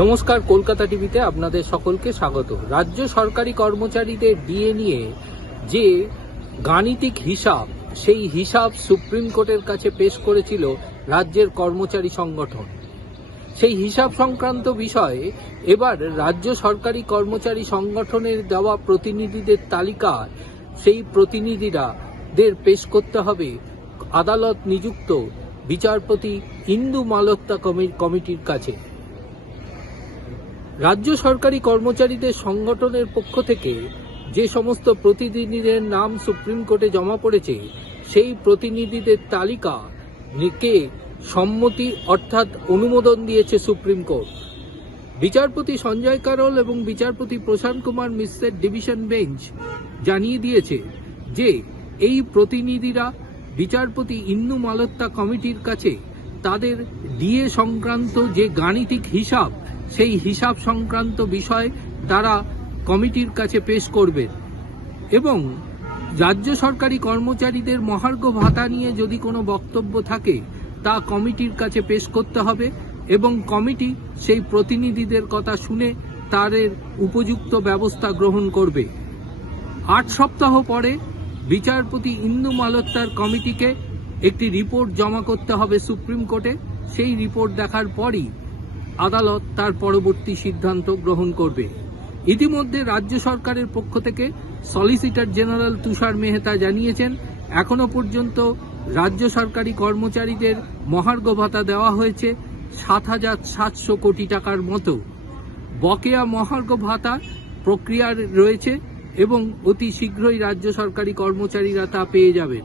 নমস্কার, কলকাতা টিভিতে আপনাদের সকলকে স্বাগত। রাজ্য সরকারি কর্মচারীদের ডিএ নিয়ে যে গাণিতিক হিসাব, সেই হিসাব সুপ্রিম কোর্টের কাছে পেশ করেছিল রাজ্যের কর্মচারী সংগঠন। সেই হিসাব সংক্রান্ত বিষয়ে এবার রাজ্য সরকারি কর্মচারী সংগঠনের দেওয়া প্রতিনিধিদের তালিকা, সেই প্রতিনিধিদের পেশ করতে হবে আদালত নিযুক্ত বিচারপতি ইন্দু মালহোত্রা কমিটির কাছে। রাজ্য সরকারি কর্মচারীদের সংগঠনের পক্ষ থেকে যে সমস্ত প্রতিনিধিদের নাম সুপ্রিম কোর্টে জমা পড়েছে, সেই প্রতিনিধিদের তালিকা কে সম্মতি অর্থাৎ অনুমোদন দিয়েছে সুপ্রিম কোর্ট। বিচারপতি সঞ্জয় কারোল এবং বিচারপতি প্রশান্ত কুমার মিশ্রের ডিভিশন বেঞ্চ জানিয়ে দিয়েছে যে এই প্রতিনিধিরা বিচারপতি ইন্দু মালহোত্রা কমিটির কাছে তাদের ডিএ সংক্রান্ত যে গাণিতিক হিসাব, সেই হিসাব সংক্রান্ত বিষয় তারা কমিটির কাছে পেশ করবেন এবং রাজ্য সরকারি কর্মচারীদের মহার্ঘ ভাতা নিয়ে যদি কোনো বক্তব্য থাকে তা কমিটির কাছে পেশ করতে হবে এবং কমিটি সেই প্রতিনিধিদের কথা শুনে তাদের উপযুক্ত ব্যবস্থা গ্রহণ করবে। 8 সপ্তাহ পরে বিচারপতি ইন্দু মালহোত্রার কমিটিকে একটি রিপোর্ট জমা করতে হবে সুপ্রিম কোর্টে। সেই রিপোর্ট দেখার পরই আদালত তার পরবর্তী সিদ্ধান্ত গ্রহণ করবে। ইতিমধ্যে রাজ্য সরকারের পক্ষ থেকে সলিসিটর জেনারেল তুষার মেহতা জানিয়েছেন, এখনো পর্যন্ত রাজ্য সরকারি কর্মচারীদের মহার্ঘ ভাতা দেওয়া হয়েছে 7,700 কোটি টাকার মতো। বকেয়া মহার্ঘ ভাতা প্রক্রিয়া রয়েছে এবং অতি শীঘ্রই রাজ্য সরকারি কর্মচারীরা তা পেয়ে যাবেন।